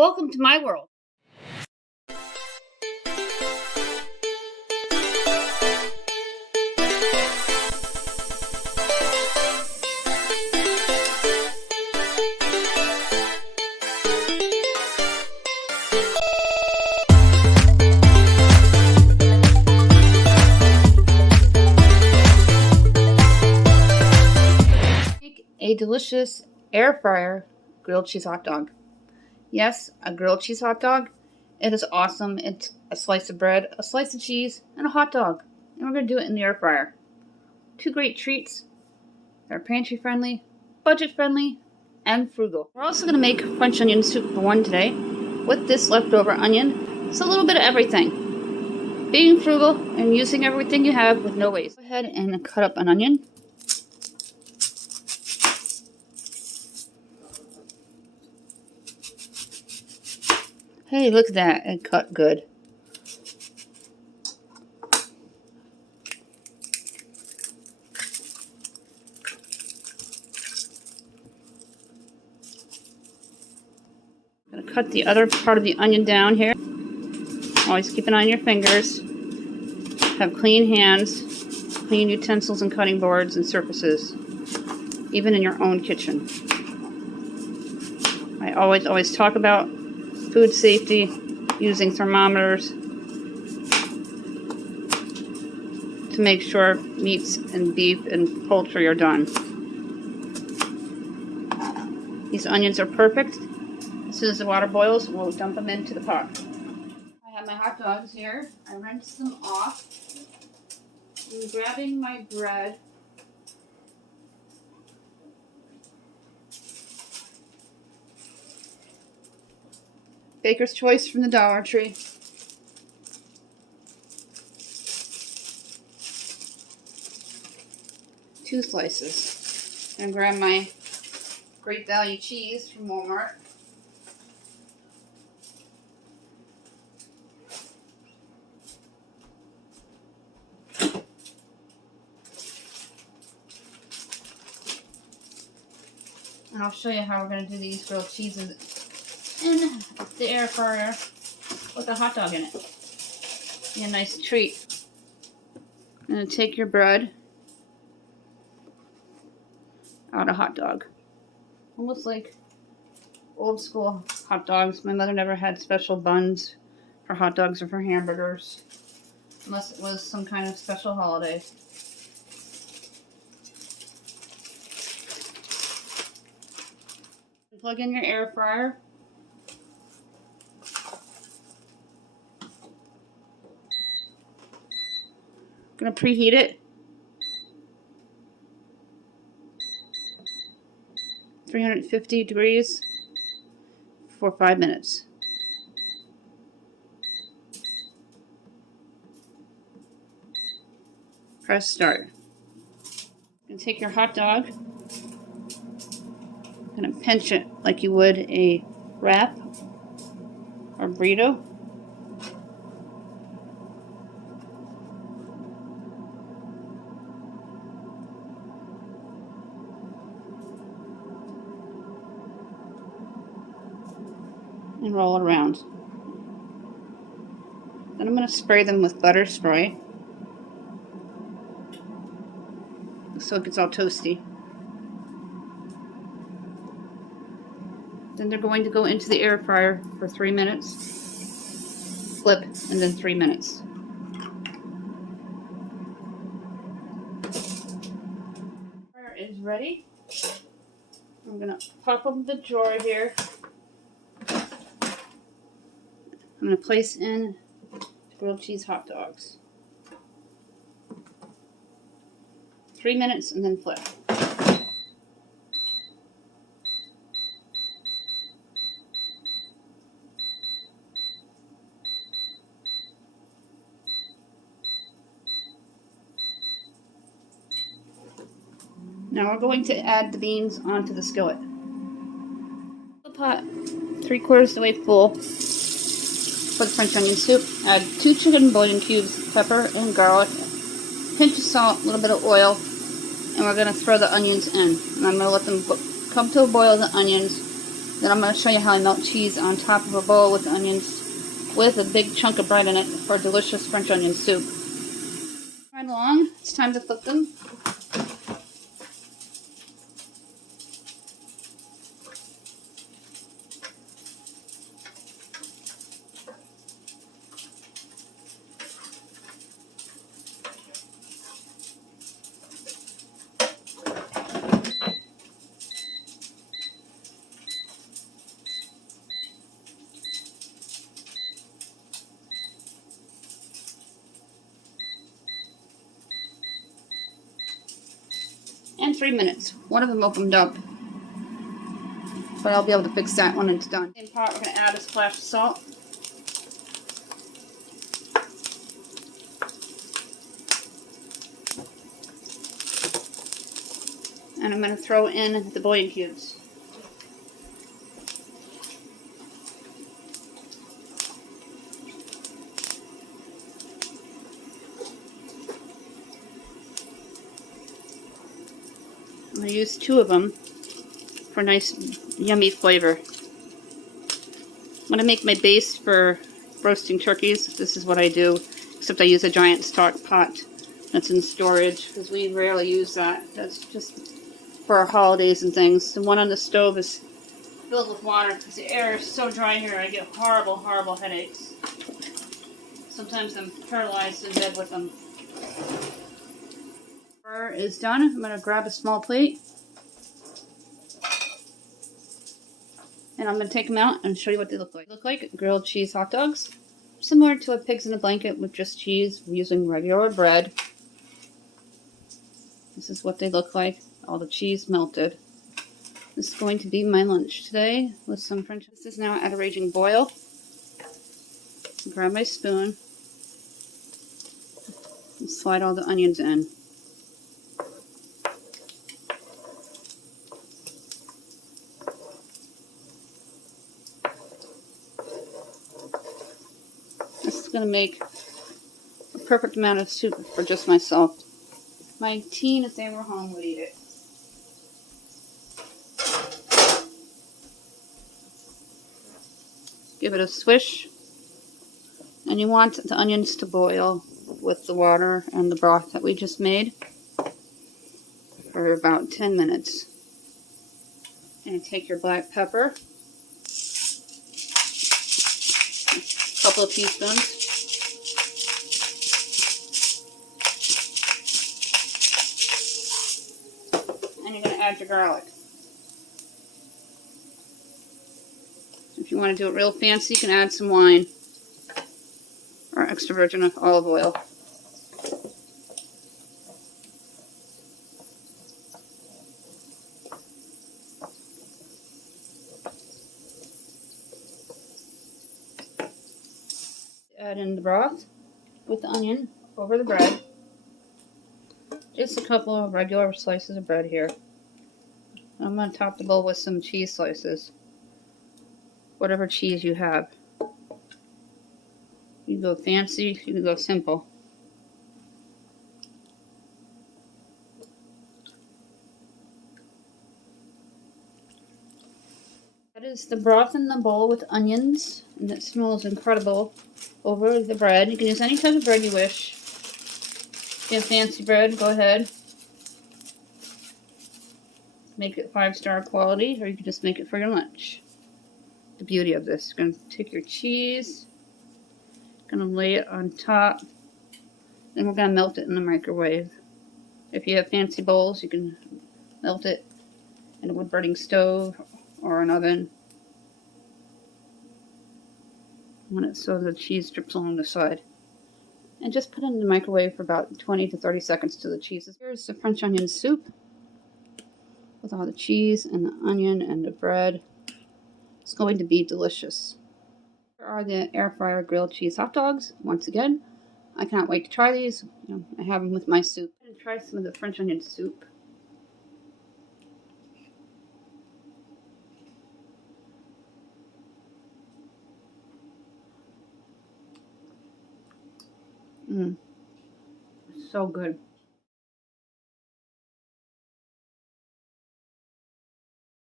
Welcome to my world. Make a delicious air fryer grilled cheese hot dog. Yes, a grilled cheese hot dog. It is awesome. It's a slice of bread, a slice of cheese, and a hot dog. And we're going to do it in the air fryer. Two great treats. They're pantry friendly, budget friendly, and frugal. We're also going to make French onion soup for one today with this leftover onion. It's a little bit of everything. Being frugal and using everything you have with no waste. Go ahead and cut up an onion. Hey, look at that. It cut good. I'm going to cut the other part of the onion down here. Always keep an eye on your fingers. Have clean hands, clean utensils and cutting boards and surfaces, even in your own kitchen. I always talk about food safety, using thermometers to make sure meats and beef and poultry are done. These onions are perfect. As soon as the water boils, we'll dump them into the pot. I have my hot dogs here. I rinsed them off. I'm grabbing my bread. Baker's Choice from the Dollar Tree. Two slices. And grab my Great Value cheese from Walmart. And I'll show you how we're going to do these grilled cheeses in the air fryer with a hot dog in it. Be a nice treat. I'm going to take your bread out of hot dog. Almost like old school hot dogs. My mother never had special buns for hot dogs or for hamburgers, unless it was some kind of special holiday. Plug in your air fryer. Gonna preheat it. 350 degrees for 5 minutes. Press start. And take your hot dog. Gonna pinch it like you would a wrap or burrito. And roll it around. Then I'm going to spray them with butter spray so it gets all toasty. Then they're going to go into the air fryer for 3 minutes. Flip, and then 3 minutes. Fryer is ready. I'm going to pop open the drawer here. I'm going to place in grilled cheese hot dogs. 3 minutes and then flip. Now we're going to add the beans onto the skillet. The pot 3/4 of the way full. For the French onion soup, add 2 chicken bouillon cubes, pepper and garlic, pinch of salt, a little bit of oil, and we're going to throw the onions in. And I'm going to let them come to a boil, the onions, Then I'm going to show you how I melt cheese on top of a bowl with onions with a big chunk of bread in it for delicious French onion soup. Right along, it's time to flip them. And 3 minutes. One of them opened up, but I'll be able to fix that when it's done. In pot, we're going to add a splash of salt. And I'm going to throw in the bouillon cubes. I'm going to use 2 of them for nice, yummy flavor. I'm going to make my base for roasting turkeys. This is what I do, except I use a giant stock pot that's in storage because we rarely use that. That's just for our holidays and things. The one on the stove is filled with water because the air is so dry here. I get horrible, horrible headaches. Sometimes I'm paralyzed in bed with them. Burr is done. I'm going to grab a small plate. And I'm going to take them out and show you what they look like. They look like grilled cheese hot dogs. Similar to a pigs in a blanket with just cheese. We're using regular bread. This is what they look like. All the cheese melted. This is going to be my lunch today with some French. This is now at a raging boil. Grab my spoon and slide all the onions in. This is going to make a perfect amount of soup for just myself. My teen, if they were home, would eat it. Give it a swish. And you want the onions to boil with the water and the broth that we just made for about 10 minutes. And take your black pepper, a couple of teaspoons, and you're going to add your garlic. If you want to do it real fancy, you can add some wine or extra virgin olive oil. Add in the broth with the onion over the bread. Just a couple of regular slices of bread here. I'm going to top the bowl with some cheese slices. Whatever cheese you have. You can go fancy, you can go simple. That is the broth in the bowl with onions, and it smells incredible over the bread. You can use any type of bread you wish. If you have fancy bread, go ahead. Make it 5-star quality, or you can just make it for your lunch. The beauty of this, you're going to take your cheese, going to lay it on top, then we're going to melt it in the microwave. If you have fancy bowls, you can melt it in a wood-burning stove or an oven. Want it so the cheese drips along the side. And just put it in the microwave for about 20 to 30 seconds till the cheese is. Here's the French onion soup with all the cheese and the onion and the bread. It's going to be delicious. Here are the air fryer grilled cheese hot dogs. Once again, I cannot wait to try these. I have them with my soup. I'm going to try some of the French onion soup. So good.